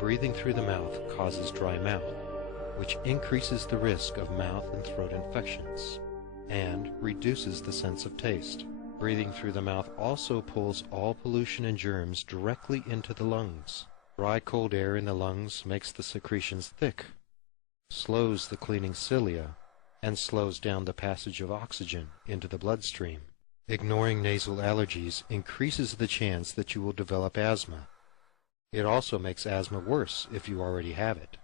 Breathing through the mouth causes dry mouth, which increases the risk of mouth and throat infections and reduces the sense of taste. Breathing through the mouth also pulls all pollution and germs directly into the lungs. Dry, cold air in the lungs makes the secretions thick, slows the cleaning cilia, and slows down the passage of oxygen into the bloodstream. Ignoring nasal allergies increases the chance that you will develop asthma. It also makes asthma worse if you already have it.